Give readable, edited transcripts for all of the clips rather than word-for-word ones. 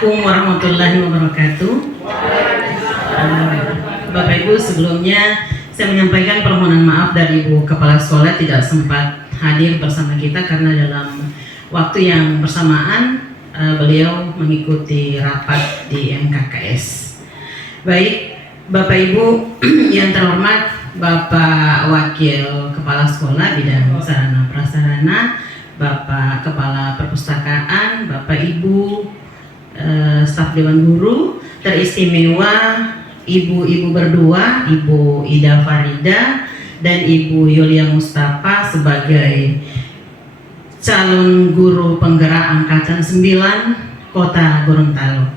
Assalamualaikum warahmatullahi wabarakatuh. Bapak Ibu, sebelumnya saya menyampaikan permohonan maaf dari Ibu Kepala Sekolah tidak sempat hadir bersama kita karena dalam waktu yang bersamaan beliau mengikuti rapat di MKKS. Baik, Bapak Ibu yang terhormat, Bapak Wakil Kepala Sekolah Bidang Sarana Prasarana, Bapak Kepala Perpustakaan, Bapak Ibu staf Dewan Guru, teristimewa Ibu-ibu berdua, Ibu Ida Farida dan Ibu Yulia Mustafa sebagai calon guru penggerak angkatan 9 Kota Gorontalo.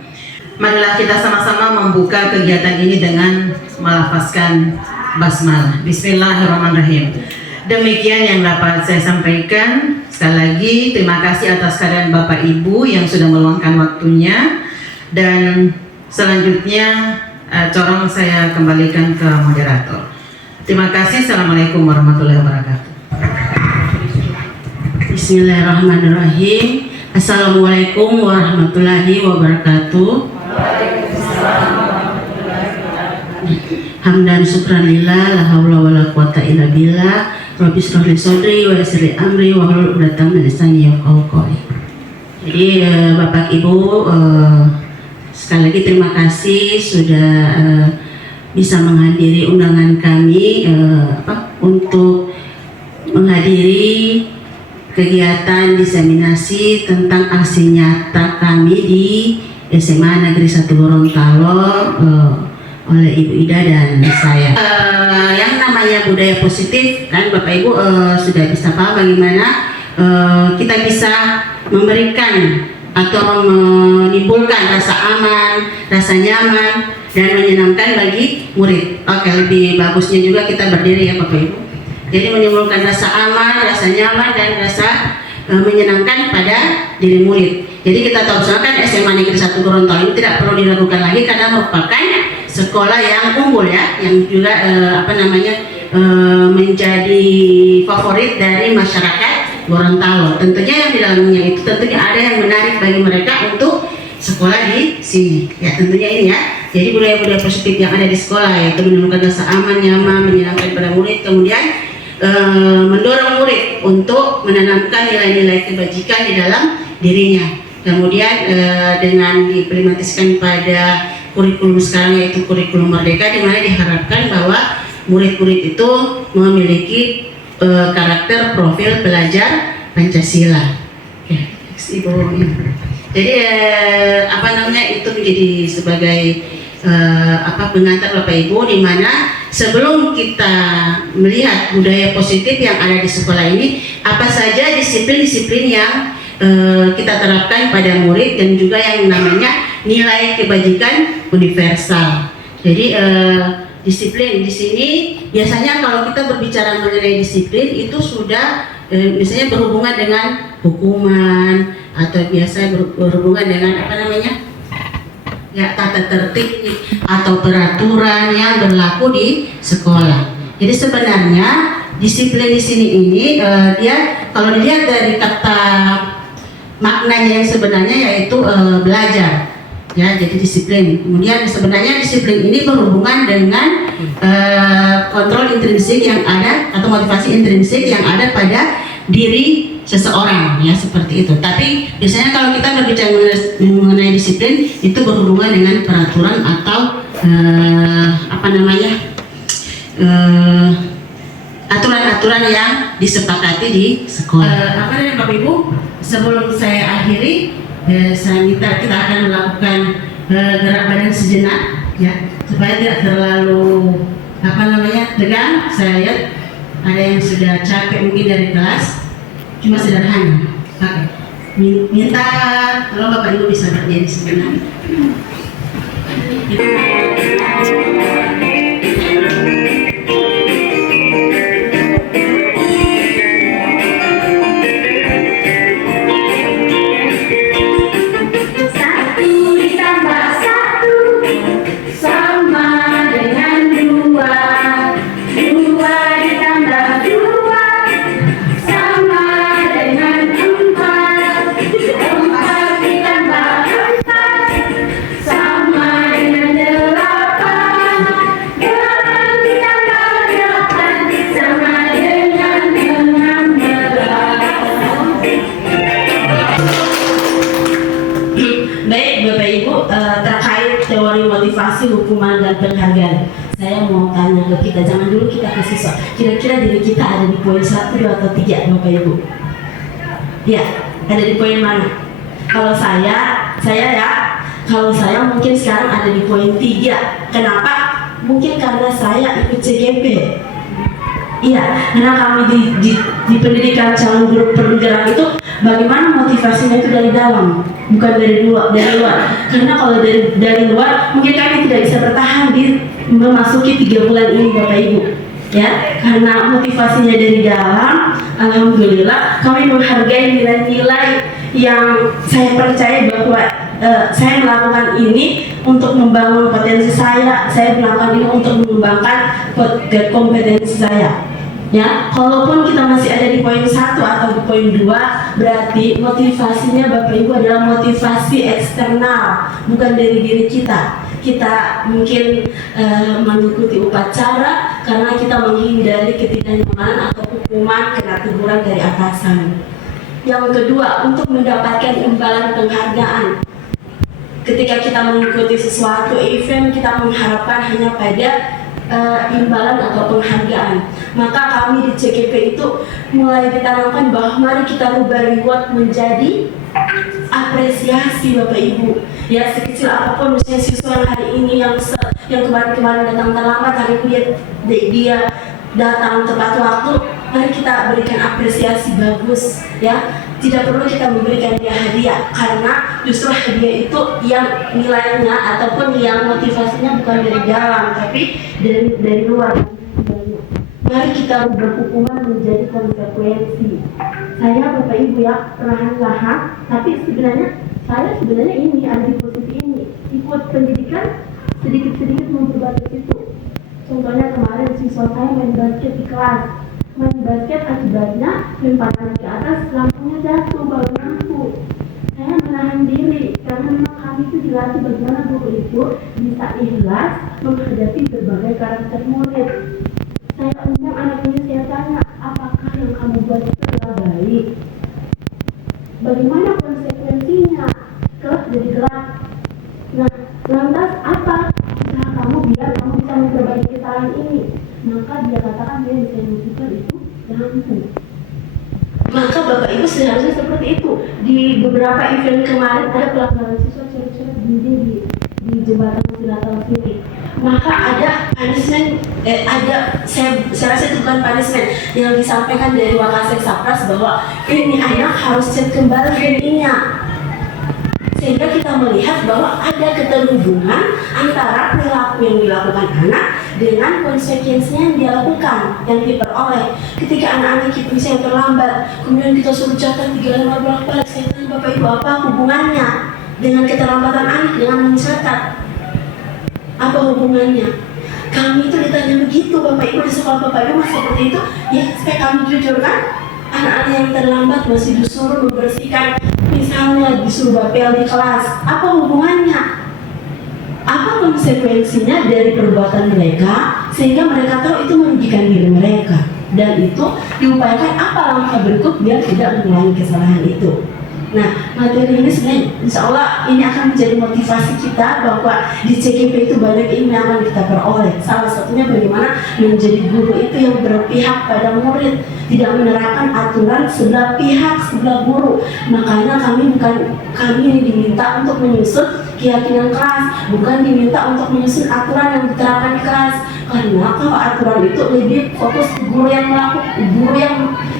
Marilah kita sama-sama membuka kegiatan ini dengan melafazkan basmalah. Bismillahirrahmanirrahim. Demikian yang dapat saya sampaikan. Sekali lagi terima kasih atas kehadiran Bapak Ibu yang sudah meluangkan waktunya, dan selanjutnya corong saya kembalikan ke moderator. Terima kasih. Assalamualaikum warahmatullahi wabarakatuh. Bismillahirrahmanirrahim. Assalamualaikum warahmatullahi wabarakatuh. Hamdan syukranillah, la haula wala quwata illa billah. Rabbi shrah li sadri wa yassir li amri wa hlul 'uqdatam min lisani yafqahu qawli. Jadi Bapak Ibu, sekali lagi terima kasih sudah bisa menghadiri undangan kami untuk menghadiri kegiatan diseminasi tentang aksi nyata kami di SMA Negeri 1 Gorontalo oleh Ibu Ida dan saya. Yang namanya budaya positif, kan Bapak Ibu sudah bisa paham bagaimana kita bisa memberikan atau menimbulkan rasa aman, rasa nyaman, dan menyenangkan bagi murid. Oke, lebih bagusnya juga kita berdiri ya Bapak Ibu. Jadi menimbulkan rasa aman, rasa nyaman, dan rasa menyenangkan pada diri murid. Jadi kita tahu bersama kan SMA Negeri 1 Gorontalo ini tidak perlu diragukan lagi karena merupakan sekolah yang unggul ya, yang juga menjadi favorit dari masyarakat Gorontalo. Tentunya yang di dalamnya itu tentunya ada yang menarik bagi mereka untuk sekolah di sini. Ya tentunya ini ya. Jadi budaya-budaya positif yang ada di sekolah yaitu menemukan rasa aman, nyaman, menyenangkan pada murid, kemudian mendorong murid untuk menanamkan nilai-nilai kebajikan di dalam dirinya. Kemudian dengan diimplementasikan pada kurikulum sekarang yaitu kurikulum Merdeka, di mana diharapkan bahwa murid-murid itu memiliki karakter profil pelajar Pancasila. Jadi itu menjadi sebagai pengantar Bapak Ibu, di mana sebelum kita melihat budaya positif yang ada di sekolah ini, apa saja disiplin-disiplin yang kita terapkan pada murid dan juga yang namanya nilai kebajikan universal. Jadi disiplin di sini biasanya kalau kita berbicara mengenai disiplin itu sudah misalnya berhubungan dengan hukuman atau biasa berhubungan dengan tata tertib atau peraturan yang berlaku di sekolah. Jadi sebenarnya disiplin di sini ini dia kalau dilihat dari kata maknanya yang sebenarnya yaitu belajar. Ya, jadi disiplin. Kemudian sebenarnya disiplin ini berhubungan dengan kontrol intrinsik yang ada atau motivasi intrinsik yang ada pada diri seseorang, ya seperti itu. Tapi biasanya kalau kita berbicara mengenai disiplin itu berhubungan dengan peraturan atau aturan-aturan yang disepakati di sekolah. Bapak Ibu, sebelum saya akhiri, saya minta kita akan melakukan gerak badan sejenak ya, supaya tidak terlalu tegang. Saya lihat ada yang sudah capek mungkin dari kelas, cuma sederhana. Minta kalau Bapak Ibu bisa berdiri sejenak. belajar. Saya mau tanya ke kita, jangan dulu kita ke siswa. Kira-kira diri kita ada di poin 1, 2, atau 3, Bapak Ibu? Ya, ada di poin mana? Kalau saya kalau saya mungkin sekarang ada di poin 3. Kenapa? Mungkin karena saya ikut CGP. Iya, karena kami di pendidikan calon guru penggerak itu bagaimana motivasinya itu dari dalam, bukan dari luar. Karena kalau dari luar mungkin kami tidak bisa bertahan di memasuki 3 bulan ini, Bapak Ibu. Ya, karena motivasinya dari dalam, alhamdulillah kami menghargai nilai-nilai yang saya percaya bahwa saya melakukan ini untuk membangun potensi saya melakukan ini untuk mengembangkan kompetensi saya. Ya, kalaupun kita masih ada di poin 1 atau di poin 2, berarti motivasinya Bapak Ibu adalah motivasi eksternal, bukan dari diri kita. Kita mungkin mengikuti upacara karena kita menghindari ketidaknyamanan atau hukuman kena teguran dari atasan. Yang kedua, untuk mendapatkan imbalan penghargaan. Ketika kita mengikuti sesuatu event, kita mengharapkan hanya pada imbalan atau penghargaan. Maka kami di CGP itu mulai ditanamkan bahwa mari kita rubah reward menjadi apresiasi, Bapak Ibu. Ya, sekecil apapun misalnya siswa yang hari ini yang kemarin datang terlambat, hari ini dia datang tepat waktu, mari kita berikan apresiasi bagus, ya. Tidak perlu kita memberikan dia hadiah, karena justru hadiah itu yang nilainya ataupun yang motivasinya bukan dari dalam, tapi dari luar. Mari kita berhukuman menjadi konsekuensi. Saya Bapak Ibu ya, perlahan-lahan, tapi saya sebenarnya ini ada di posisi ini, ikut pendidikan sedikit-sedikit memperbaiki itu. Contohnya kemarin siswa saya main basket di kelas. Main basket akibatnya lemparan ke atas, lampunya jatuh, baru lampu. Saya menahan diri karena memang kami itu dilatih bagaimana guru itu bisa ikhlas menghadapi berbagai karakter murid. Saya undang anak ini, saya tanya, apakah yang kamu buat itu adalah baik? Bagaimana konsekuensinya? Kelak jadi gelap. Nah, lantas apa usaha kamu biar kamu bisa memperbaiki kesalahan ini? Maka dia katakan dia bisa mengukur itu lampu. Maka Bapak Ibu seharusnya seperti itu. Di beberapa event kemarin ada pelaksanaan siswa coret-coret dinding di jembatan Silaturahmi. Maka ada punishment, saya rasa itu bukan punishment yang disampaikan dari Wakasek Sapras bahwa ini anak harus cek kembali dindingnya. Sehingga kita melihat bahwa ada keterhubungan antara perilaku yang dilakukan anak dengan konsekuensinya yang dia lakukan, yang diperoleh. Ketika anak-anak kita misalnya terlambat, kemudian kita suruh catat 3 lembar bolak-balik, saya tanya Bapak Ibu apa hubungannya dengan keterlambatan anak dengan mencatat? Apa hubungannya? Kami itu ditanya begitu, Bapak Ibu, di sekolah Bapak Ibu masih seperti itu. Ya, supaya kami jujur kan, anak-anak yang terlambat masih disuruh membersihkan, misalnya disuruh bapel di kelas. Apa hubungannya? Apa konsekuensinya dari perbuatan mereka sehingga mereka tahu itu merugikan diri mereka, dan itu diupayakan apa langkah berikut biar tidak mengulangi kesalahan itu. Nah, materi ini sebenarnya insya Allah ini akan menjadi motivasi kita bahwa di CGP itu banyak ilmu yang akan kita peroleh. Salah satunya bagaimana menjadi guru itu yang berpihak pada murid, tidak menerapkan aturan sebelah pihak, sebelah guru. Makanya kami ini diminta untuk menyusun keyakinan kelas, bukan diminta untuk menyusun aturan yang diterapkan di kelas. Karena kalau aturan itu lebih fokus ke guru yang melakukan, guru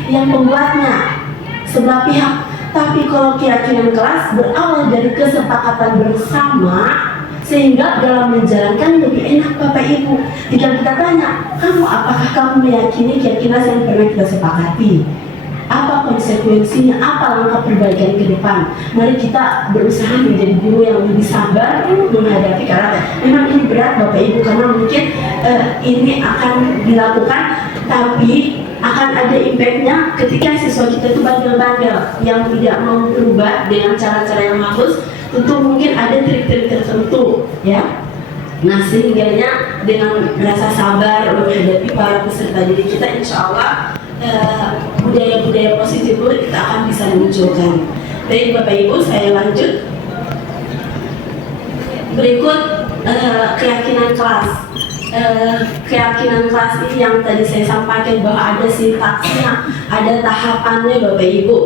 yang pembuatnya, sebelah pihak. Tapi kalau keyakinan kelas berawal dari kesepakatan bersama, sehingga dalam menjalankan lebih enak Bapak Ibu. Tidak kita tanya, apakah kamu meyakini keyakinan yang pernah kita sepakati? Apa konsekuensinya? Apa langkah perbaikan ke depan? Mari kita berusaha menjadi guru yang lebih sabar menghadapi, karena memang ini berat Bapak Ibu, karena mungkin ini akan dilakukan, tapi akan ada impactnya ketika siswa kita itu bandel-bandel yang tidak mau berubah dengan cara-cara yang halus. Tentu mungkin ada trik-trik tertentu, ya. Nah, sehingga dengan rasa sabar menghadapi para peserta didik kita, insya Allah budaya-budaya positif kita akan bisa munculkan. Baik Bapak Ibu, saya lanjut. Berikut keyakinan kelas. keyakinan kelas ini yang tadi saya sampaikan bahwa ada sintaksnya, ada tahapannya Bapak Ibu.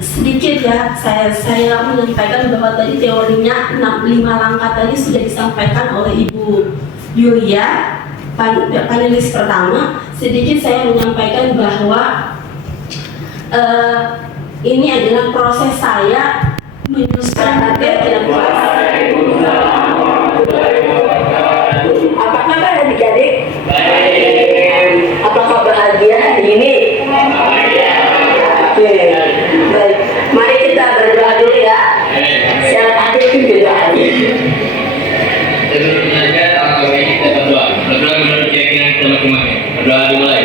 Sedikit ya, saya menyampaikan bahwa tadi teorinya 5 langkah tadi sudah disampaikan oleh Ibu Yulia, panelis pertama. Sedikit saya menyampaikan bahwa ini adalah proses saya menyusun materi kelas. Apakah adik-adik? Apakah bahagia hari ini? Oke, baik. Mari kita berdoa dulu ya. Yang tadi itu berdoa. Sebenarnya kalau ini kita berdoa. Berdoa menurut keyakinan kita masing-masing. Berdoa dimulai.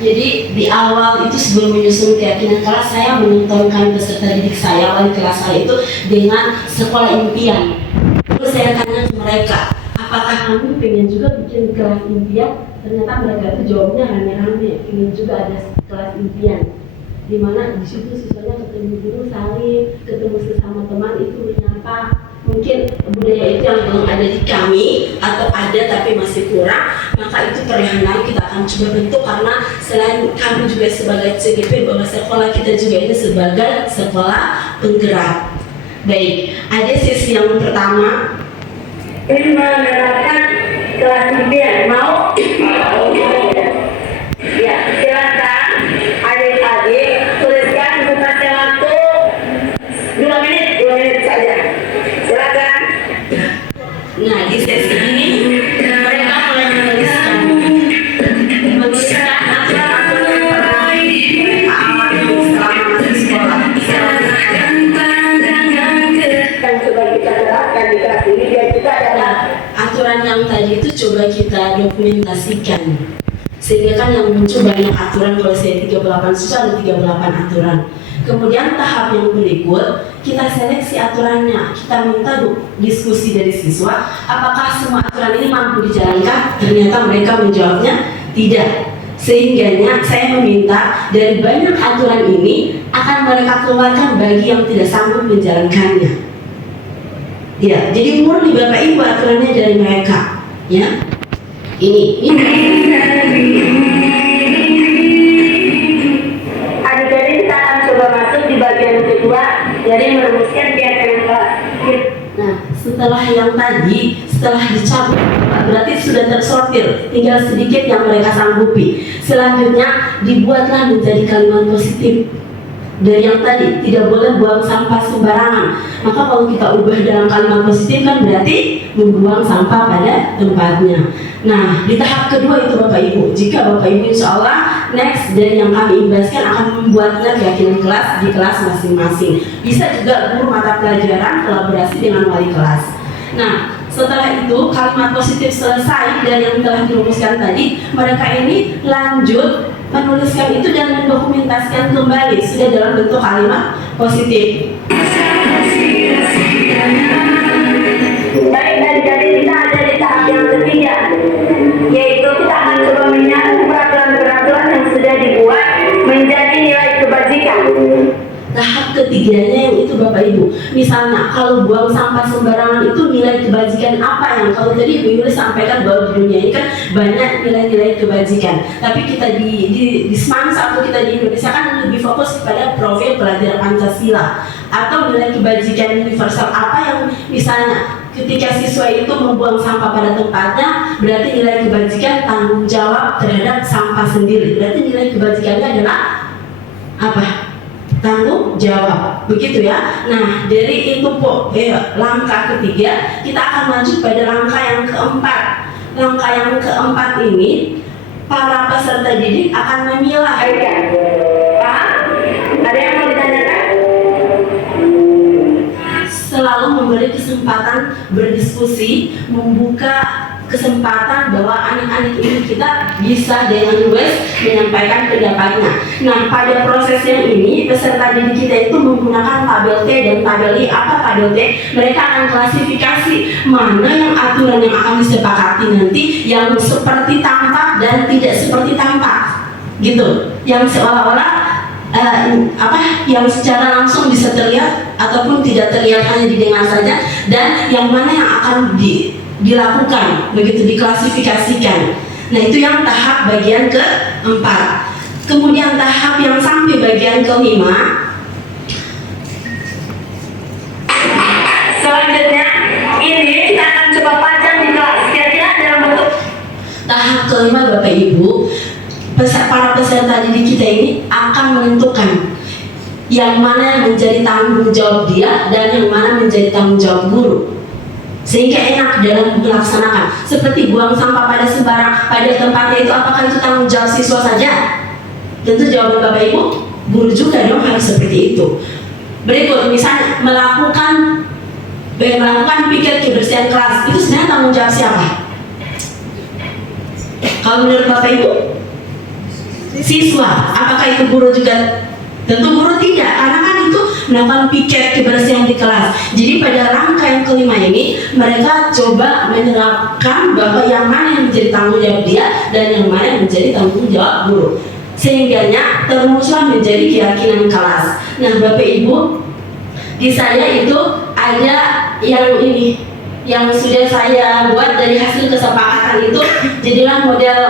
Jadi di awal itu sebelum menyusun keyakinan kelas, saya menontonkan peserta didik saya, wali kelas saya itu dengan sekolah impian. Terus saya tanya ke mereka, apakah kamu pengen juga bikin kelas impian? Ternyata mereka itu jawabnya rame-rame, ingin juga ada kelas impian. Dimana di situ siswanya ketemu guru saling, ketemu sesama teman itu menyapa. Mungkin budaya itu yang belum ada di kami atau ada tapi masih kurang, maka itu perlahan kita akan coba bentuk, karena selain kami juga sebagai CGP bahwa sekolah kita juga ini sebagai sekolah penggerak. Baik, ada sesi yang pertama ini menerapkan kelas impian. Mau? Ya, silakan adik-adik tuliskan bukan waktu 2 menit saja. Silakan. Nah, di sesi ini mereka mulai menuliskan aturan-aturan yang pernah mereka alami selama masih sekolah. Dan coba kita terapkan di kelas ini, biar kita adalah aturan yang tadi itu coba kita dokumentasikan. Sehingga kan yang muncul banyak aturan, kalau saya 38 siswa ada 38 aturan. Kemudian tahap yang berikut, kita seleksi aturannya, kita minta diskusi dari siswa, apakah semua aturan ini mampu dijalankan? Ternyata mereka menjawabnya tidak. Sehingganya saya meminta dari banyak aturan ini akan mereka keluarkan bagi yang tidak sanggup menjalankannya. Ya, jadi murni Bapak Ibu aturannya dari mereka. Ya, ini. Adik-adik kita akan coba masuk di bagian kedua, jadi merumuskan keyakinan kelas. Nah, setelah yang tadi, setelah dicabut, berarti sudah tersortir, tinggal sedikit yang mereka sanggupi. Selanjutnya dibuatlah menjadi kalimat positif. Dari yang tadi, tidak boleh buang sampah sembarangan. Maka kalau kita ubah dalam kalimat positif kan berarti membuang sampah pada tempatnya. Nah, di tahap kedua itu Bapak Ibu, jika Bapak Ibu insya Allah next dari yang kami imbaskan akan membuatnya keyakinan kelas di kelas masing-masing. Bisa juga guru mata pelajaran kolaborasi dengan wali kelas. Nah, setelah itu kalimat positif selesai dan yang telah dirumuskan tadi, mereka ini lanjut menuliskan itu dan mendokumentasikan kembali sudah dalam bentuk kalimat positif. Baik, adik-adik kita ada di tahap yang ketiga, yaitu kita akan coba menyatu peraturan-peraturan yang sudah dibuat menjadi nilai kebajikan. Tahap ketiganya yang itu Bapak Ibu, misalnya kalau buang sampah sembarangan itu nilai kebajikan apa yang kalau tadi Ibu Yuli sampaikan bahwa di dunia ini kan banyak nilai-nilai kebajikan, tapi kita di SMANS atau kita di Indonesia kan lebih fokus kepada profil pelajar Pancasila atau nilai kebajikan universal apa yang misalnya ketika siswa itu membuang sampah pada tempatnya, berarti nilai kebajikan tanggung jawab terhadap sampah sendiri, berarti nilai kebajikannya adalah apa? Tanggung jawab, begitu ya. Nah, dari itu langkah ketiga, kita akan maju pada langkah yang keempat. Langkah yang keempat ini, para peserta didik akan memilah. Paham? Ada yang mau ditanyakan? Selalu memberi kesempatan berdiskusi, membuka kesempatan bahwa anak-anak ini kita bisa dengan luas menyampaikan pendapatnya. Nah, pada proses yang ini peserta didik kita itu menggunakan tabel T dan tabel I. Apa tabel T? Mereka akan klasifikasi mana yang aturan yang akan disepakati nanti yang seperti tampak dan tidak seperti tampak, gitu. Yang seolah-olah yang secara langsung bisa terlihat ataupun tidak terlihat hanya didengar saja, dan yang mana yang akan dilakukan, begitu diklasifikasikan. Nah, itu yang tahap bagian keempat. Kemudian tahap yang sampai bagian kelima, selanjutnya ini kita akan coba pajang di kelas. Kira-kira dalam bentuk tahap kelima, Bapak Ibu, para peserta didik kita ini akan menentukan yang mana yang menjadi tanggung jawab dia dan yang mana menjadi tanggung jawab guru, sehingga enak dalam melaksanakan. Seperti buang sampah pada sembarang pada tempatnya, itu apakah itu tanggung jawab siswa saja? Tentu jawaban Bapak Ibu, guru juga dong harus seperti itu. Berikut misalnya melakukan pikir kebersihan kelas, itu sebenarnya tanggung jawab siapa? Kalau menurut Bapak Ibu, siswa. Apakah itu guru juga? Tentu guru tidak, karena kan itu melakukan piket kebersihan di kelas. Jadi pada rangka yang kelima ini, mereka coba menerapkan bahwa yang mana yang menjadi tanggung jawab dia dan yang mana yang menjadi tanggung jawab guru, sehingga termuslah menjadi keyakinan kelas. Nah, Bapak Ibu, di saya itu ada yang ini, yang sudah saya buat dari hasil kesepakatan itu, jadilah model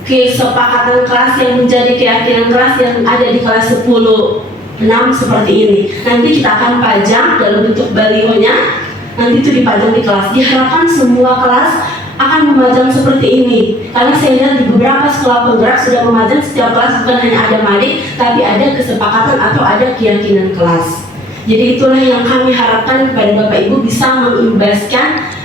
kesepakatan kelas yang menjadi keyakinan kelas yang ada di kelas 10-6 seperti ini. Nanti kita akan pajang dalam bentuk balihonya, nanti itu dipajang di kelas. Diharapkan semua kelas akan memajang seperti ini, karena saya lihat di beberapa sekolah penggerak sudah memajang setiap kelas, bukan hanya ada madik, tapi ada kesepakatan atau ada keyakinan kelas. Jadi itulah yang kami harapkan kepada Bapak Ibu bisa mengimbaskan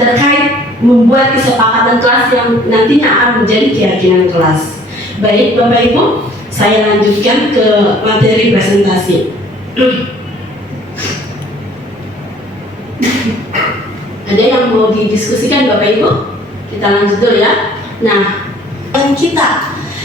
terkait membuat kesepakatan kelas yang nantinya akan menjadi keyakinan kelas. Baik Bapak Ibu, saya lanjutkan ke materi presentasi. Ada yang mau didiskusikan Bapak Ibu? Kita lanjut dulu ya. Nah,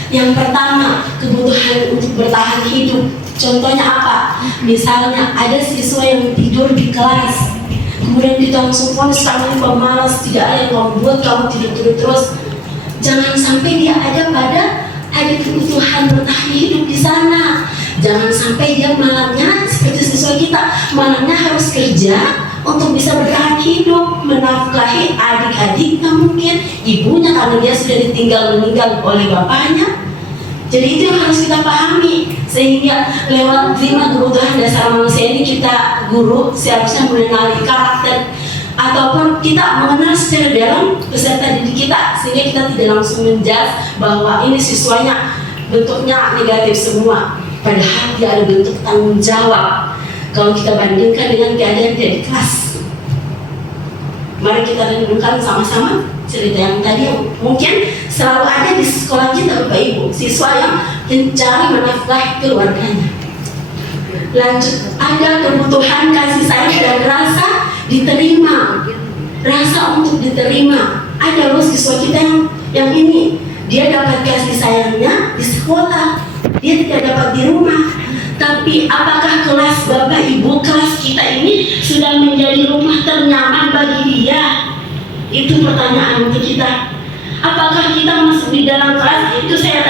yang pertama, kebutuhan untuk bertahan hidup. Contohnya apa? Misalnya ada siswa yang tidur di kelas, kemudian kita langsung vonis kamu pemalas, tidak ada yang membuat kamu tidur terus. Jangan sampai dia ada kebutuhan bertahan hidup di sana. Jangan sampai dia malamnya seperti siswa kita, malamnya harus kerja untuk bisa bertahan hidup, menafkahi adik-adiknya, mungkin ibunya karena dia sudah meninggal oleh bapaknya. Jadi itu yang harus kita pahami, sehingga lewat 5 kebutuhan dasar manusia ini kita guru seharusnya mengenali karakter ataupun kita mengenal secara dalam peserta didik kita, sehingga kita tidak langsung menjudge bahwa ini siswanya bentuknya negatif semua, padahal dia ada bentuk tanggung jawab. Kalau kita bandingkan dengan keadaan dia di kelas, mari kita renungkan sama-sama cerita yang tadi yang mungkin selalu ada di sekolah kita Bapak Ibu, siswa yang mencari menafkahi keluarganya. Lanjut, ada kebutuhan kasih sayang dan rasa diterima, rasa untuk diterima. Ada loh siswa kita yang ini, dia dapat kasih sayangnya di sekolah, dia tidak dapat di rumah. Tapi apakah kelas Bapak Ibu, kelas kita ini sudah menjadi rumah ternyaman bagi dia? Itu pertanyaan untuk kita. Apakah kita masuk di dalam kelas? Itu saya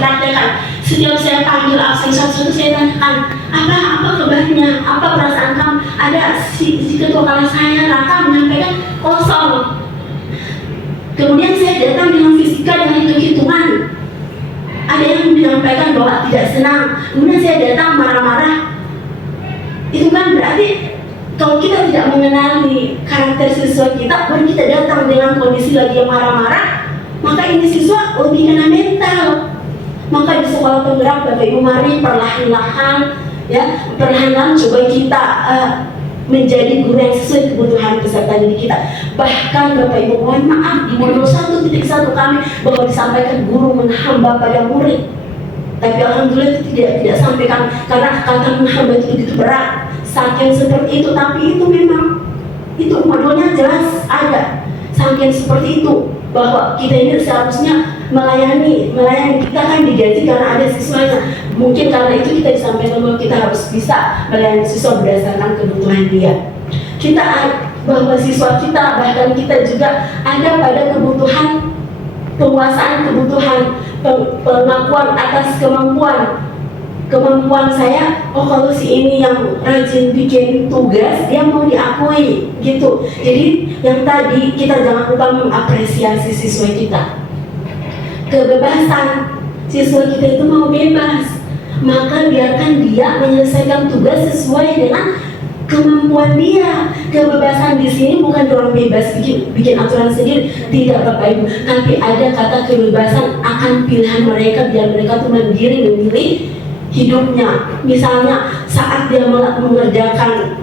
praktekkan. Setiap saya panggil absen satu-satu, saya tanyakan, apa kabarnya, apa perasaan kamu? Ada si ketua kelas saya, Raka, menyampaikan kosong. Kemudian saya datang dengan fisika dengan hitung-hitungan. Ada yang menyampaikan bahwa tidak senang. Kemudian saya datang marah-marah. Itu kan berarti kalau kita tidak mengenali karakter siswa kita, baru kita datang dengan kondisi lagi yang marah-marah, maka ini siswa lebih kena mental. Maka di sekolah penggerak Bapak Ibu, mari perlahan-lahan coba kita menjadi guru yang sesuai kebutuhan peserta didik kita. Bahkan Bapak Ibu, mohon maaf, di modul 1.1 kami bahwa disampaikan guru menghamba pada murid, tapi alhamdulillah itu tidak sampaikan karena kata menghamba itu begitu berat. Saking seperti itu, tapi itu memang itu modulnya jelas ada. Saking seperti itu bahwa kita ini seharusnya melayani kita kan digaji karena ada siswanya. Mungkin karena itu kita disampaikan bahwa kita harus bisa melayani siswa berdasarkan kebutuhan dia. Kita bahwa siswa kita, bahkan kita juga ada pada kebutuhan penguasaan kebutuhan, pengakuan atas kemampuan saya. Oh, kalau si ini yang rajin bikin tugas, dia mau diakui gitu. Jadi yang tadi kita jangan lupa mengapresiasi siswa kita. Kebebasan, siswa kita itu mau bebas, maka biarkan dia menyelesaikan tugas sesuai dengan kemampuan dia. Kebebasan di sini bukan orang bebas bikin aturan sendiri, tidak Bapak Ibu, tapi ada kata kebebasan akan pilihan mereka, biar mereka tuh mandiri memilih hidupnya. Misalnya saat dia mengerjakan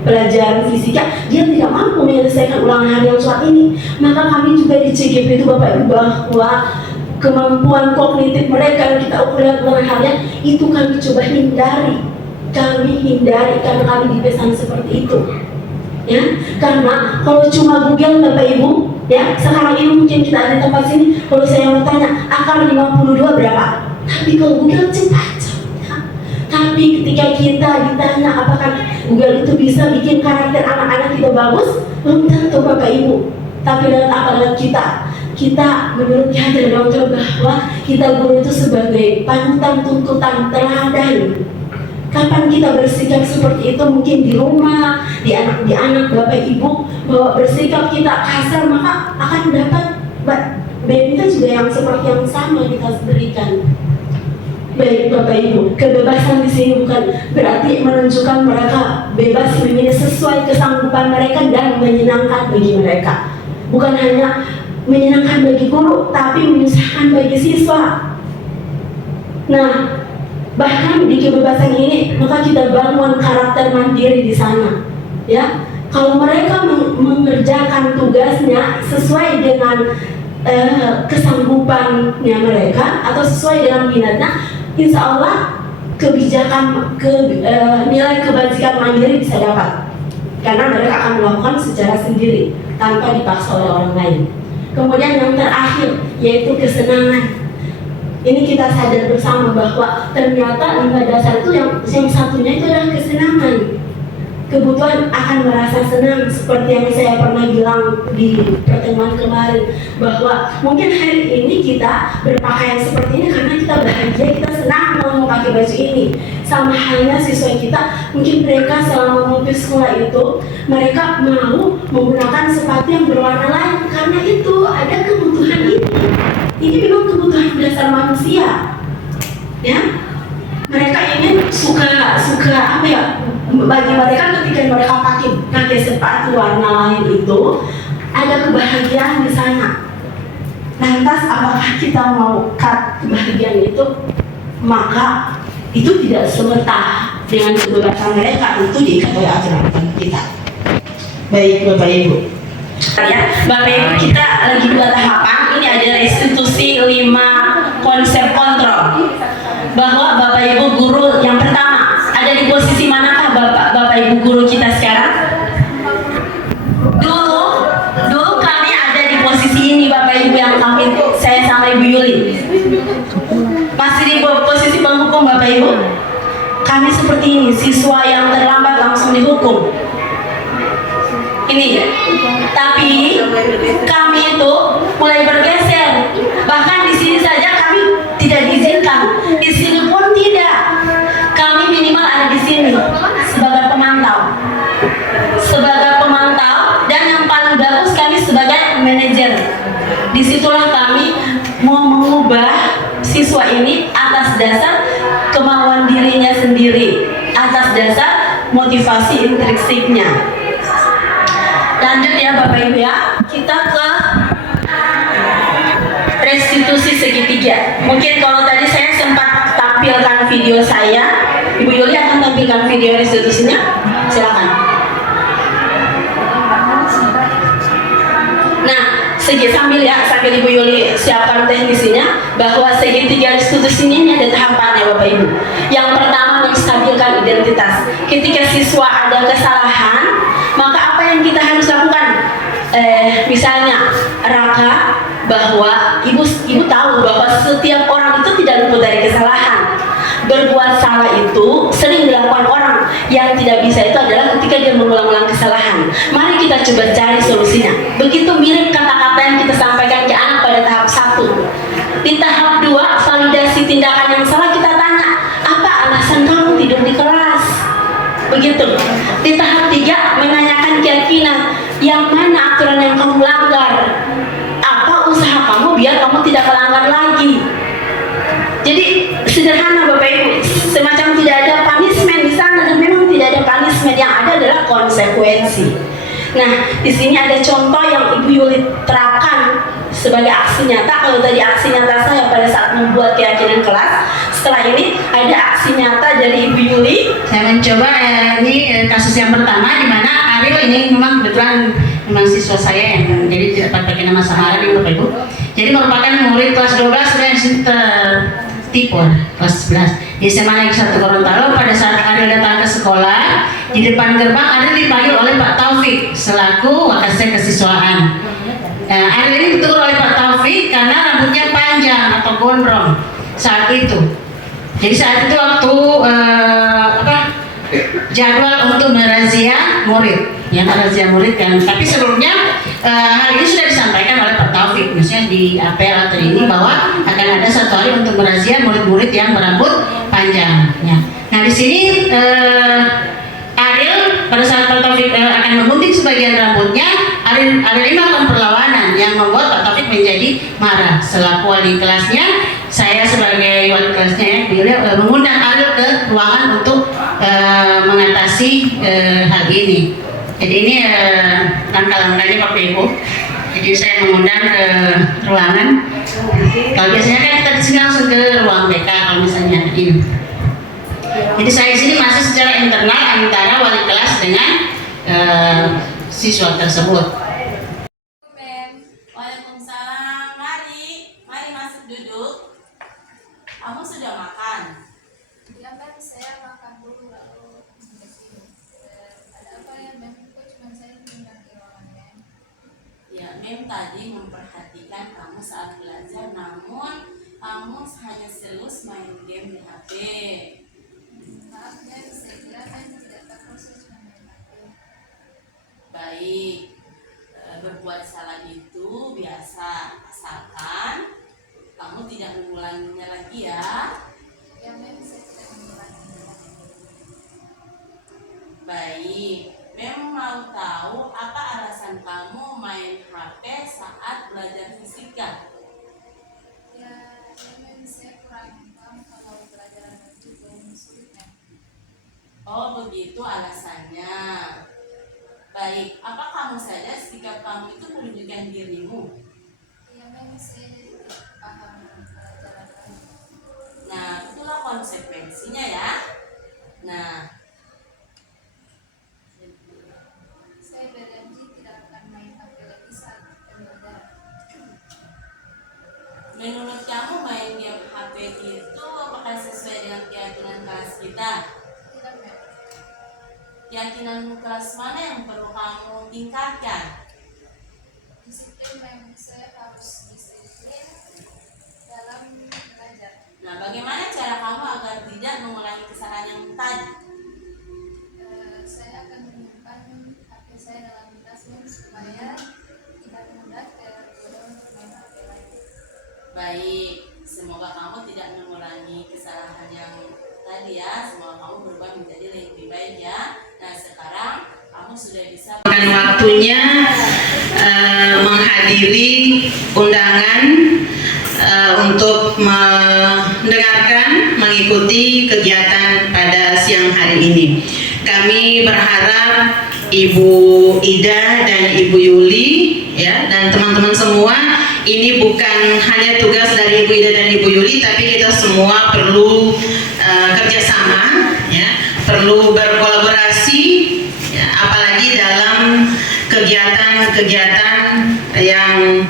pelajaran fisika, dia tidak mampu menyelesaikan ulangan harian soal ini, maka kami juga di CGP itu Bapak Ibu, bahwa kemampuan kognitif mereka yang kita ukur dengan ulangan harian itu kami coba hindari. Karena kami dipesan seperti itu, ya. Karena kalau cuma Google Bapak Ibu, ya, sekarang ini mungkin kita ada di tempat sini, kalau saya mau tanya akar 52 berapa, tapi kalau Google cepat. Tapi ketika kita ditanya apakah Google itu bisa bikin karakter anak-anak kita bagus, belum tentu Bapak Ibu. Tapi dengan apa, dengan kita menurut Hadrat Dokter bahwa kita guru itu sebagai panutan, tuntutan, teladan. Kapan kita bersikap seperti itu? Mungkin di rumah, di anak Bapak Ibu, bahwa bersikap kita kasar, maka akan dapat kita juga yang seperti yang sama kita berikan. Baik Bapak Ibu, kebebasan di sini bukan berarti menunjukkan mereka bebas memilih sesuai kesanggupan mereka dan menyenangkan bagi mereka. Bukan hanya menyenangkan bagi guru, tapi menyusahkan bagi siswa. Nah, bahkan di kebebasan ini maka kita bangun karakter mandiri di sana, ya. Kalau mereka mengerjakan tugasnya sesuai dengan kesanggupannya mereka atau sesuai dengan minatnya, insya Allah nilai kebajikan mandiri bisa dapat, karena mereka akan melakukan secara sendiri tanpa dipaksa oleh orang lain. Kemudian yang terakhir yaitu kesenangan. Ini kita sadar bersama bahwa ternyata limbah dasar itu yang satunya itu adalah kesenangan. Kebutuhan akan merasa senang, seperti yang saya pernah bilang di pertemuan kemarin, bahwa mungkin hari ini kita berpakaian seperti ini karena kita bahagia, kita senang mau pakai baju ini. Sama halnya siswa kita, mungkin mereka selama memimpin sekolah itu mereka mau menggunakan sepatu yang berwarna lain karena itu ada kebutuhan ini. Ini memang kebutuhan dasar manusia, ya. Mereka ingin suka apa ya? Bagi mereka ketika mereka pakai sepatu warna lain itu ada kebahagiaan di sana. Lantas apakah kita mau cut kebahagiaan itu? Maka itu tidak semata dengan kebebasan mereka, itu diikat oleh aturan kita. Baik Bapak Ibu. Ya, Bapak Ibu, kita lagi 2 tahapan. Ini ada restitusi 5 konsep kontrol. Bahwa Bapak Ibu guru yang pertama ada di posisi manakah Bapak Ibu guru kita sekarang? Dulu kami ada di posisi ini Bapak Ibu, yang saya sama Ibu Yuli. Masih di posisi penghukum Bapak Ibu. Kami seperti ini, siswa yang terlambat langsung dihukum. Ini, tapi kami itu mulai bergeser. Bahkan di sini saja kami tidak diizinkan, di sini pun tidak. Kami minimal ada di sini sebagai pemantau, dan yang paling bagus kami sebagai manajer. Disitulah kami mau mengubah siswa ini atas dasar kemauan dirinya sendiri, atas dasar motivasi intrinsiknya. Lanjut ya Bapak Ibu ya, kita ke restitusi segitiga. Mungkin kalau tadi saya sempat tampilkan video saya, Ibu Yuli akan tampilkan video restitusinya. Silakan. Nah, sambil Ibu Yuli siapkan teknisinya, bahwa segitiga restitusinya ini ada tahapannya Bapak Ibu. Yang pertama menstabilkan identitas. Ketika siswa ada kesalahan, maka apa yang kita harus lakukan? Misalnya Raka, bahwa ibu tahu bahwa setiap orang itu tidak luput dari kesalahan. Berbuat salah itu sering dilakukan orang. Yang tidak bisa itu adalah ketika dia mengulang-ulang kesalahan. Mari kita coba cari solusinya. Begitu mirip kata-kata yang kita sampaikan ke anak pada tahap Di tahap 2, validasi tindakan yang salah, kita tanya, apa alasan kamu tidur di kelas? Begitu. Di tahap 3, menanyakan keyakinan, yang mana aturan yang kamu langgar? Apa usaha kamu biar kamu tidak melanggar lagi? Jadi sederhana Bapak Ibu, semacam tidak ada punishment di sana, dan memang tidak ada punishment, yang ada adalah konsekuensi. Nah, di sini ada contoh yang Ibu Yuli terapkan sebagai aksi nyata. Kalau tadi aksi nyata saya pada saat membuat keyakinan kelas, setelah ini ada aksi nyata dari Ibu Yuli. Saya mencoba ini kasus yang pertama di mana Ariel ini memang kebetulan memang siswa saya yang jadi tidak pakai nama samaran Bapak Ibu. Jadi merupakan murid kelas 12 dan tertipor kelas 11 di SMA Negeri 1 Gorontalo. Pada saat Ariel datang ke sekolah, di depan gerbang Ariel dipanggil oleh Pak Taufik selaku wakasek kesiswaan. Ariel ini ditegur oleh Pak Taufik karena rambutnya panjang atau gondrong saat itu. Jadi saat itu waktu jadwal untuk merazia murid, ya merazia murid kan. Tapi sebelumnya hal ini sudah disampaikan oleh Pak Taufik, misalnya di apel atau ini bahwa akan ada satu hari untuk merazia murid-murid yang berambut panjang. Ya. Nah di sini Ariel pada saat Pak Taufik akan menggunting sebagian rambutnya, Ariel ini melakukan perlawanan yang membuat Pak Taufik menjadi marah. Selaku wali kelasnya, saya sebagai wali kelasnya ya, beliau mengundang Ariel ke ruangan untuk mengatasi hal ini. Jadi ini langkah-langkahnya Bapak Ibu. Jadi saya mengundang ke ruangan. Kalau biasanya kan kita di sini langsung ke ruang BK kalau misalnya ini. Jadi saya di sini masih secara internal antara wali kelas dengan siswa tersebut. Waalaikumsalam. Mari masuk duduk. Kamu sudah makan? Ya kan saya makan dulu lalu ada apa ya Mem? Kok cuma saya tinggal di ruangannya? Ya, Mem tadi memperhatikan kamu saat belajar, namun kamu hanya serius main game di HP. Maaf Mem, saya kira Mem tidak tahu saya cuma main HP. Baik, berbuat salah itu biasa, asalkan kamu tidak mengulanginya lagi ya. Ya Mem, saya tidak mengulanginya. Baik, Mem mau tahu apa alasan kamu main HP saat belajar fisika? Ya Mem, saya kurang paham kalau pelajaran itu belum sulit Mem. Oh begitu alasannya. Baik, apa kamu sadar sikap kamu itu menunjukkan dirimu? Ya Mem, saya tidak paham pelajaran kamu. Nah, itulah konsekuensinya ya. Nah, Saya berjanji tidak akan main HP lagi saat belajar. menurut kamu main game HP itu apakah sesuai dengan keyakinan kelas kita? Tidak Mem. Keyakinanmu kelas mana yang perlu kamu tingkatkan? Disiplin Mem, saya harus disiplin dalam belajar. Nah, bagaimana cara kamu agar tidak mengulangi kesalahan yang tadi? Saya akan menyimpan HP saya dalam tas Mem supaya tidak mudah tergoda untuk main HP lagi. Baik, semoga kamu tidak mengulangi kesalahan yang tadi ya. Semoga kamu berubah menjadi lebih baik ya. Nah, sekarang kamu sudah bisa waktunya menghadiri undangan untuk mendengarkan, mengikuti kegiatan pada siang hari ini. Kami berharap Ibu Ida dan Ibu Yuli ya dan teman-teman semua, ini bukan hanya tugas dari Ibu Ida dan Ibu Yuli, tapi kita semua perlu kerjasama ya, perlu berkolaborasi ya, apalagi dalam kegiatan-kegiatan yang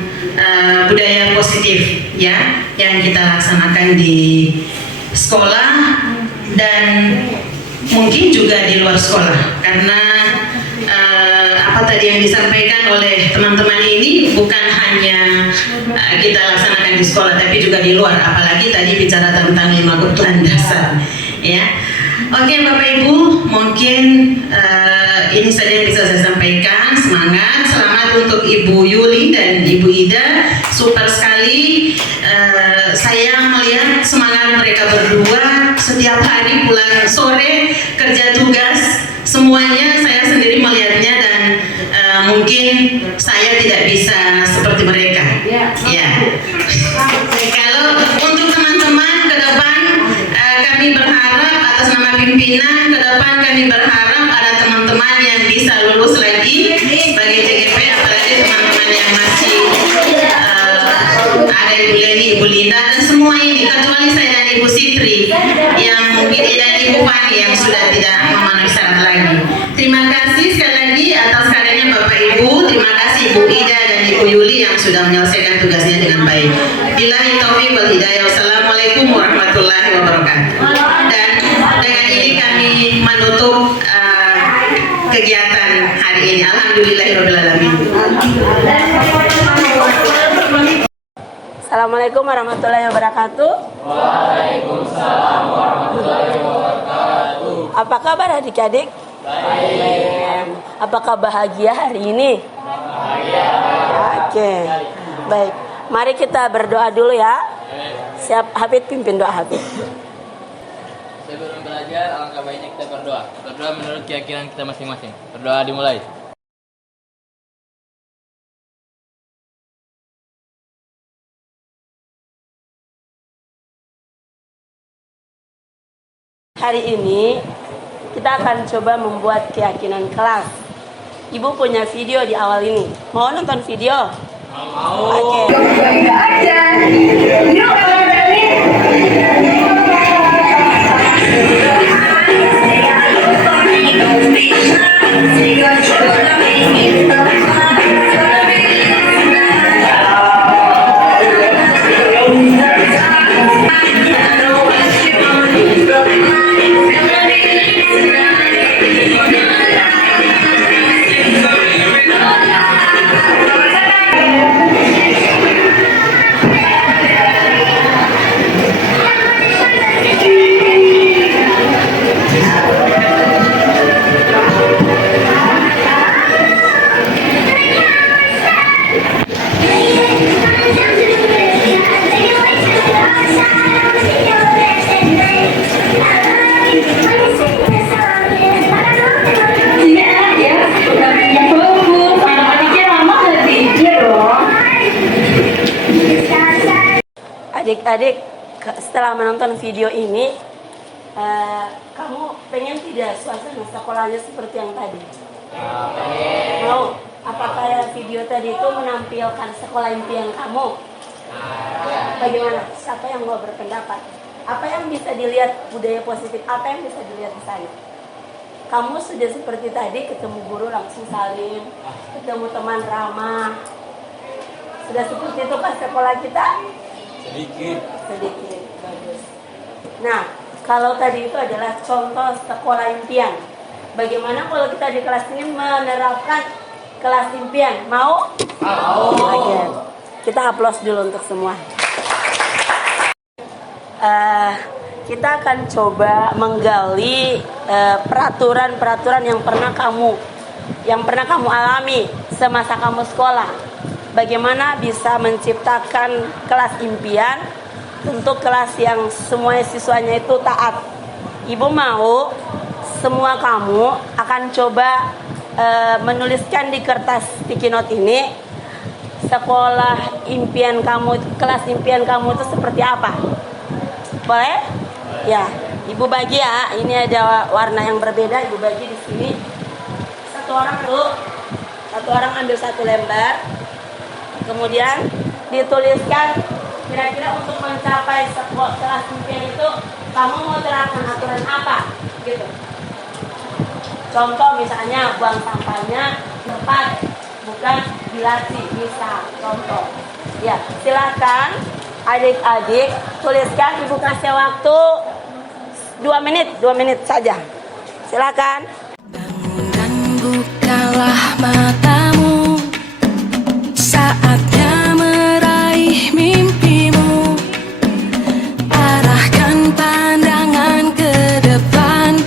budaya positif ya yang kita laksanakan di sekolah dan mungkin juga di luar sekolah, karena apa tadi yang disampaikan oleh teman-teman ini bukan hanya kita laksanakan di sekolah tapi juga di luar, apalagi tadi bicara tentang 5 kebutuhan dasar ya. Oke Bapak Ibu, mungkin ini saja yang bisa saya sampaikan. Semangat, selamat untuk Ibu Yuli dan Ibu Ida. Super sekali. Saya melihat semangat mereka berdua setiap hari pulang sore kerja tugas. Semuanya saya sendiri melihatnya dan mungkin saya tidak bisa seperti mereka. Ya. Kalau untuk teman-teman ke depan kami berharap atas nama pimpinan ke depan kami berharap ada teman-teman yang bisa lulus lagi sebagai CGP, apalagi teman-teman yang masih ada Ibu Leni, Ibu Linda dan semua ini kecuali saya dan Ibu Sitri yang mungkin dan Ibu Fani yang sudah tidak memenuhi syarat lagi. Terima kasih sekali lagi atas karyanya Bapak Ibu. Terima kasih Ibu Ida dan Ibu Yuli yang sudah menyelesaikan tugasnya dengan baik. Billahi taufiq wal hidayah. Wassalamualaikum warahmatullahi wabarakatuh. Dan dengan ini kami menutup kegiatan hari ini. Alhamdulillahirabbil alamin. Assalamualaikum warahmatullahi wabarakatuh. Waalaikumsalam warahmatullahi wabarakatuh. Apa kabar adik-adik? Baik. Apakah bahagia hari ini? Bahagia. Oke. Baik. Mari kita berdoa dulu ya. Siap, Hafid pimpin doa Hafid. Sebelum belajar, alangkah baiknya kita berdoa. Berdoa menurut keyakinan kita masing-masing. Berdoa dimulai. Hari ini kita akan coba membuat keyakinan kelas. Ibu punya video di awal ini. Mau nonton video? Mau. Oke. Adik-adik, setelah menonton video ini, kamu pengen tidak suasana sekolahnya seperti yang tadi? Mau? Apakah video tadi itu menampilkan sekolah impian kamu? Bagaimana? Siapa yang mau berpendapat? Apa yang bisa dilihat budaya positif? Apa yang bisa dilihat di sana? Kamu sudah seperti tadi ketemu guru langsung salim, ketemu teman ramah. Sudah seperti itu pas sekolah kita? Sedikit, bagus. Nah, kalau tadi itu adalah contoh sekolah impian. Bagaimana kalau kita di kelas ini menerapkan kelas impian? Mau? Mau. Oke. Kita aplaus dulu untuk semua. Kita akan coba menggali peraturan-peraturan yang pernah kamu alami semasa kamu sekolah. Bagaimana bisa menciptakan kelas impian untuk kelas yang semua siswanya itu taat. Ibu mau semua kamu akan coba menuliskan di kertas sticky note ini sekolah impian kamu, kelas impian kamu itu seperti apa? Boleh? Ya, Ibu bagi ya. Ini ada warna yang berbeda. Ibu bagi di sini. Satu orang ambil satu lembar. Kemudian dituliskan kira-kira untuk mencapai kelas impian itu kamu mau terapkan aturan apa gitu. Contoh misalnya buang sampahnya tepat, bukan dilasi, bisa contoh. Ya, silakan adik-adik tuliskan. Ibu kasih waktu 2 menit saja. Silakan. Dan bukalah matamu, saatnya meraih mimpimu. Arahkan pandangan ke depan,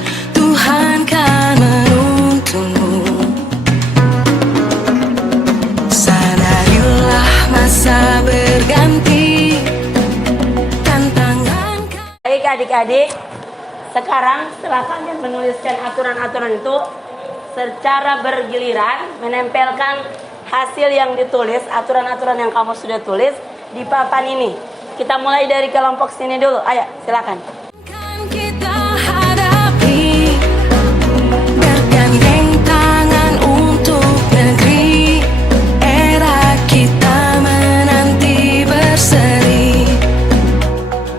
adik-adik, sekarang setelah kalian menuliskan aturan-aturan itu secara bergiliran, menempelkan hasil yang ditulis, aturan-aturan yang kamu sudah tulis di papan ini. Kita mulai dari kelompok sini dulu. Ayo, silakan. Kan kita hadapi, bergandeng tangan untuk negeri, era kita menanti berseri.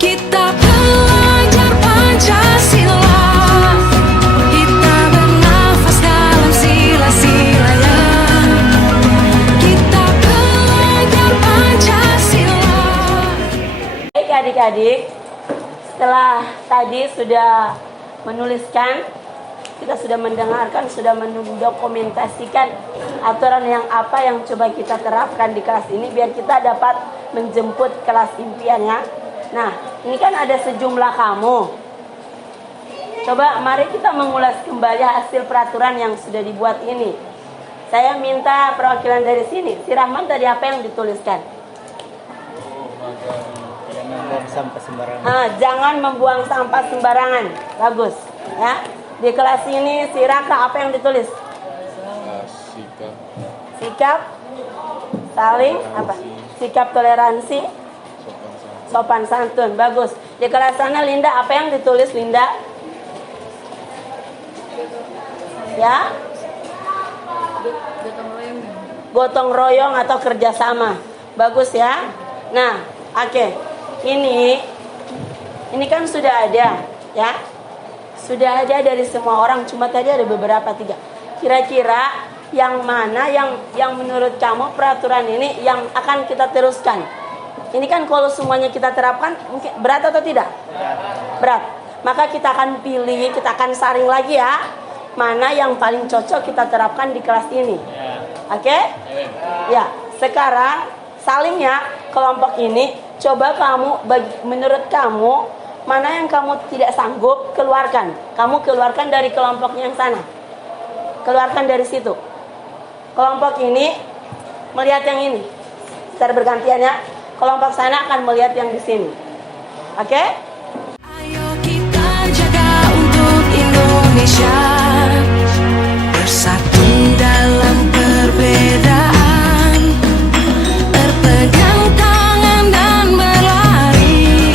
Kita belajar Pancasila, kita bernafas dalam sila-silanya. Kita belajar Pancasila. Baik adik-adik, setelah tadi sudah menuliskan, kita sudah mendengarkan, sudah mendokumentasikan aturan yang apa yang coba kita terapkan di kelas ini biar kita dapat menjemput kelas impiannya. Nah, ini kan ada sejumlah kamu. Coba mari kita mengulas kembali hasil peraturan yang sudah dibuat ini. Saya minta perwakilan dari sini. Si Rahman tadi apa yang dituliskan? Jangan membuang sampah sembarangan. Jangan membuang sampah sembarangan. Bagus, ya. Di kelas ini si Raka apa yang ditulis? Sikap saling apa? Sikap toleransi, sopan santun. Bagus. Di kelas sana Linda apa yang ditulis Linda? Ya? Gotong royong atau kerjasama. Bagus ya. Nah, oke. Ini kan sudah ada, ya. Sudah ada dari semua orang, cuma tadi ada beberapa 3. Kira-kira yang mana yang menurut kamu peraturan ini yang akan kita teruskan? Ini kan kalau semuanya kita terapkan mungkin berat atau tidak? Berat. Maka kita akan pilih, kita akan saring lagi ya. Mana yang paling cocok kita terapkan di kelas ini. Oke? Ya, sekarang salingnya kelompok ini coba kamu menurut kamu mana yang kamu tidak sanggup keluarkan. Kamu keluarkan dari kelompoknya yang sana. Keluarkan dari situ. Kelompok ini melihat yang ini. Secara bergantian ya. Kelompok sana akan melihat yang di sini. Oke? Ayo kita jaga untuk Indonesia, bersatu dalam perbedaan, berpegang tangan dan berlari,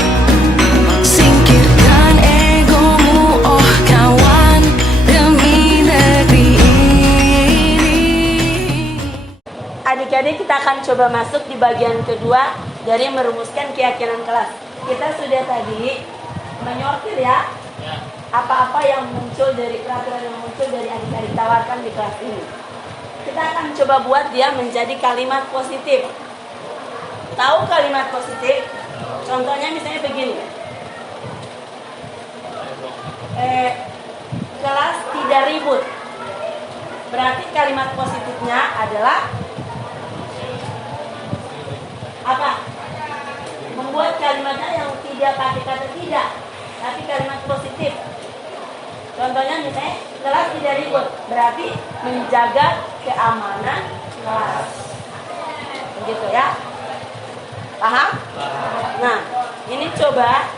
singkirkan egomu oh kawan, demi negeri ini. Adik-adik kita akan coba masuk di bagian kedua dari merumuskan keyakinan kelas. Kita sudah tadi menyortir ya apa-apa yang muncul dari peraturan yang muncul dari adik-adik tawarkan di kelas ini. Kita akan coba buat dia menjadi kalimat positif. Tahu kalimat positif? Contohnya misalnya begini. Kelas tidak ribut. Berarti kalimat positifnya adalah apa? Membuat kalimatnya yang tidak pakai kata tidak, tapi kalimat positif. Contohnya misalnya kelas tidak ribut, berarti menjaga keamanan kelas. Begitu ya? Paham? Nah, ini coba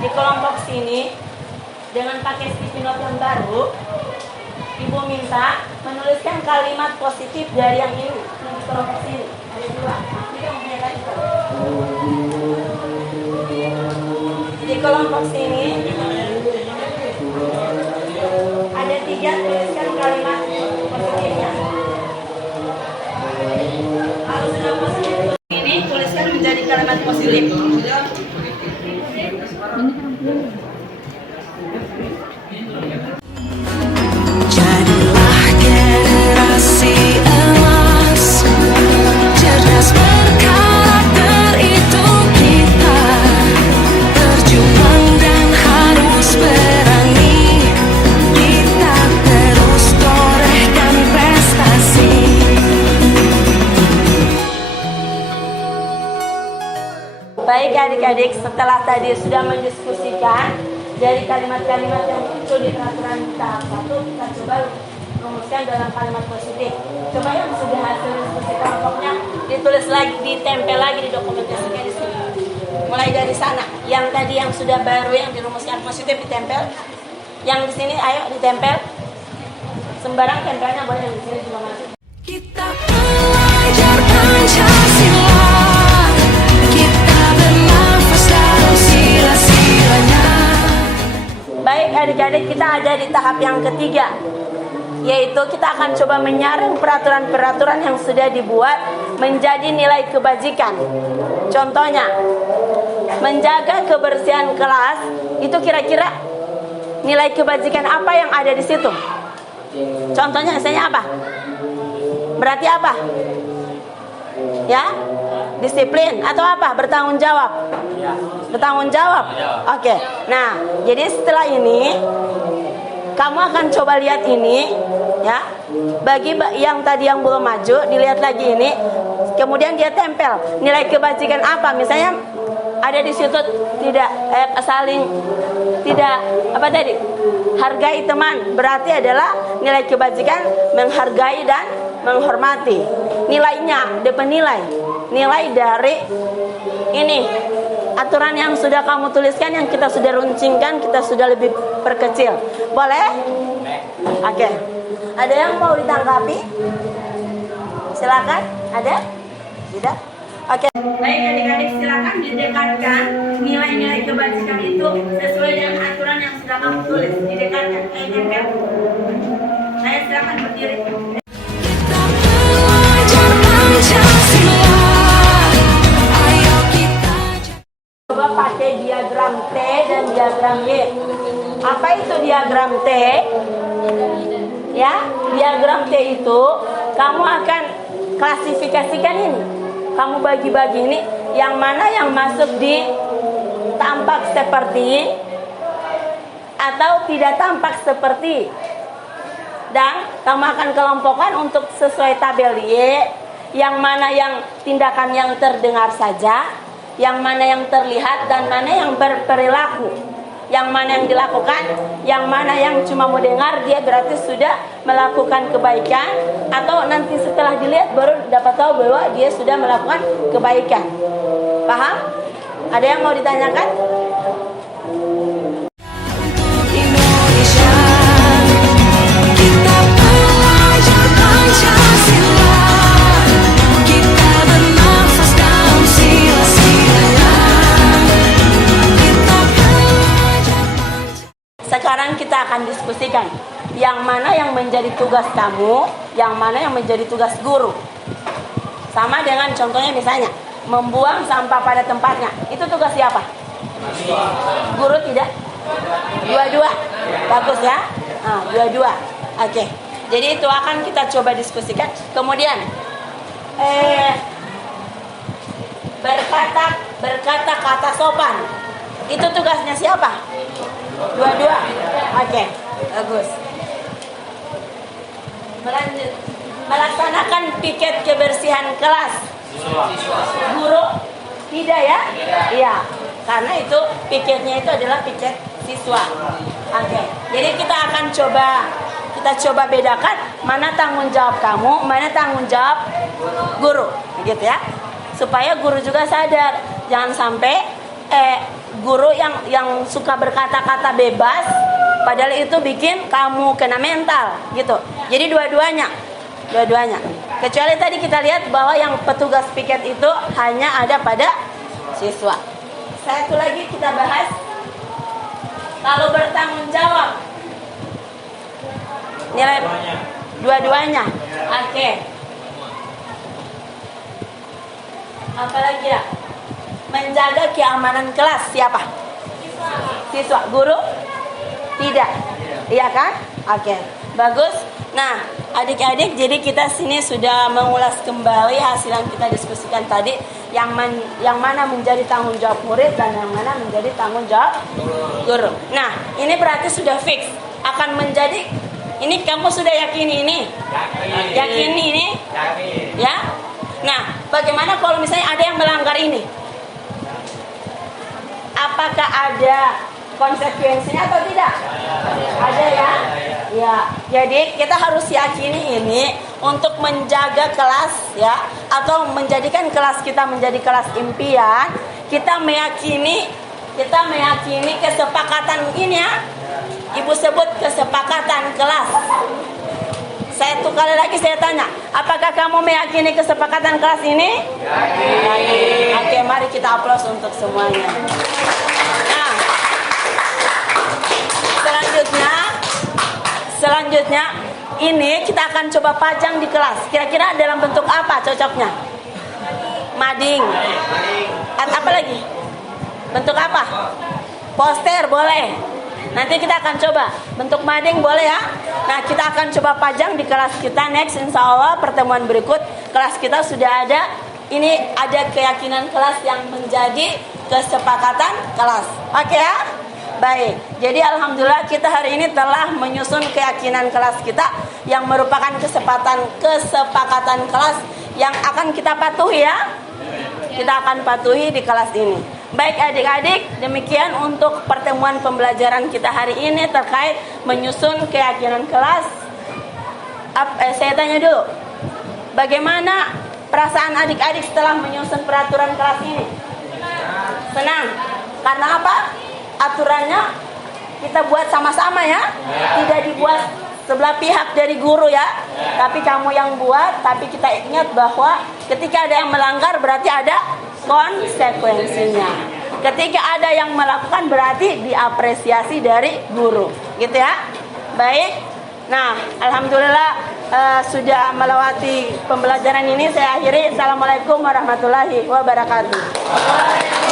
di kelompok sini dengan pakai sticky note yang baru, Ibu minta menuliskan kalimat positif dari yang ini di kelompok sini. Ada 2. Ini kamu punya tadi. Di kelompok sini ada 3, tuliskan kalimat positifnya. Kalau sudah positif ini tuliskan menjadi kalimat positif. Jadilah generasi emas, cerdas berkarakter itu kita, berjuang dan harus berani, kita terus torehkan prestasi. Baik adik-adik, setelah tadi sudah mendiskusikan dari kalimat-kalimat yang muncul di peraturan tahap 1, kita coba rumuskan dalam kalimat positif. Coba yang sudah hasil diskusi kelompoknya ditulis lagi, ditempel lagi, didokumentasikan di sini. Mulai dari sana. Yang tadi yang sudah baru yang dirumuskan positif ditempel. Yang di sini ayo ditempel. Sembarang tempelnya boleh, di sini juga masuk. Kita belajar Pancasila, kita bernafas dalam sila-silanya. Baik adik-adik, kita ada di tahap yang ketiga, yaitu kita akan coba menyaring peraturan-peraturan yang sudah dibuat menjadi nilai kebajikan. Contohnya, menjaga kebersihan kelas, itu kira-kira nilai kebajikan apa yang ada di situ? Contohnya misalnya apa? Berarti apa? Ya? Disiplin atau apa? Bertanggung jawab. Bertanggung jawab. Oke. Nah, jadi setelah ini kamu akan coba lihat ini, ya. Bagi yang tadi yang belum maju, dilihat lagi ini. Kemudian dia tempel nilai kebajikan apa? Misalnya ada di situ tidak saling tidak apa tadi? Hargai teman. Berarti adalah nilai kebajikan menghargai dan menghormati. Nilainya, DP nilai. Nilai dari ini aturan yang sudah kamu tuliskan, yang kita sudah runcingkan, kita sudah lebih perkecil. Boleh? Oke. Ada yang mau ditanggapi? Silakan. Ada? Tidak? Oke. Baik adik-adik, silakan didekatkan nilai-nilai kebajikan itu sesuai dengan aturan yang sudah kamu tulis. Didekatkan. Saya silakan berdiri. Kita belajar Pancasila, ayo kita Coba pakai diagram T dan diagram Y. Apa itu diagram T? Ya, diagram T itu kamu akan klasifikasikan ini. Kamu bagi-bagi ini, yang mana yang masuk di tampak seperti atau tidak tampak seperti. Dan kamu akan kelompokkan untuk sesuai tabel Y, yang mana yang tindakan yang terdengar saja, yang mana yang terlihat, dan mana yang berperilaku. Yang mana yang dilakukan, yang mana yang cuma mau dengar, dia berarti sudah melakukan kebaikan, atau nanti setelah dilihat baru dapat tahu bahwa dia sudah melakukan kebaikan. Paham? Ada yang mau ditanyakan? untuk Indonesia. Kita belajar Pancasila, kita bernafas dalam sila-silanya. Kita belajar Pancasila. Sekarang kita akan diskusikan yang mana yang menjadi tugas kamu, yang mana yang menjadi tugas guru. Sama dengan contohnya misalnya membuang sampah pada tempatnya. Itu tugas siapa? Guru tidak? Dua-dua. Bagus ya? Dua-dua. Oke. Jadi itu akan kita coba diskusikan. Kemudian berkata kata sopan. Itu tugasnya siapa? Dua-dua. Oke. Bagus. Melanjut. Melaksanakan piket kebersihan kelas. Guru tidak ya? Iya. Karena itu piketnya itu adalah piket siswa. Oke. Jadi kita akan coba bedakan mana tanggung jawab kamu, mana tanggung jawab guru, gitu ya. Supaya guru juga sadar, jangan sampai guru yang suka berkata-kata bebas, padahal itu bikin kamu kena mental, gitu. Jadi dua-duanya. Kecuali tadi kita lihat bahwa yang petugas piket itu hanya ada pada siswa. Satu lagi kita bahas, kalau bertanggung jawab, nilai dua-duanya. Oke. Apalagi ya? Menjaga keamanan kelas siapa? Siswa. Guru? Tidak. Iya kan? Oke. Bagus. Nah, adik-adik, jadi kita sini sudah mengulas kembali hasil yang kita diskusikan tadi, yang mana menjadi tanggung jawab murid dan yang mana menjadi tanggung jawab guru. Nah, ini berarti sudah fix akan menjadi. Ini kamu sudah yakini ini? Yakini ini? Ya? Nah, bagaimana kalau misalnya ada yang melanggar ini? Apakah ada konsekuensinya atau tidak? Ada ya? Ya. Jadi kita harus yakini ini untuk menjaga kelas ya, atau menjadikan kelas kita menjadi kelas impian kita meyakini kesepakatan ini ya. Ibu sebut kesepakatan kelas. Satu kali lagi saya tanya, apakah kamu meyakini kesepakatan kelas ini? Yakin. Oke, mari kita aplaus untuk semuanya. Nah, selanjutnya ini kita akan coba pajang di kelas. Kira-kira dalam bentuk apa cocoknya? Mading. Apa lagi? Bentuk apa? Poster boleh. Nanti kita akan coba bentuk mading boleh ya. Nah, kita akan coba pajang di kelas kita next, insya Allah pertemuan berikut kelas kita sudah ada. Ini ada keyakinan kelas yang menjadi kesepakatan kelas. Oke ya? Baik. Jadi alhamdulillah kita hari ini telah menyusun keyakinan kelas kita yang merupakan kesepakatan kelas yang akan kita patuhi ya. Kita akan patuhi di kelas ini. Baik adik-adik, demikian untuk pertemuan pembelajaran kita hari ini terkait menyusun keyakinan kelas. Saya tanya dulu, bagaimana perasaan adik-adik setelah menyusun peraturan kelas ini? Senang. Karena apa? Aturannya kita buat sama-sama ya, tidak dibuat sebelah pihak dari guru ya, tapi kamu yang buat. Tapi kita ingat bahwa ketika ada yang melanggar berarti ada konsekuensinya. Ketika ada yang melakukan berarti diapresiasi dari guru, gitu ya. Baik. Nah, alhamdulillah sudah melewati pembelajaran ini. Saya akhiri. Assalamualaikum warahmatullahi wabarakatuh.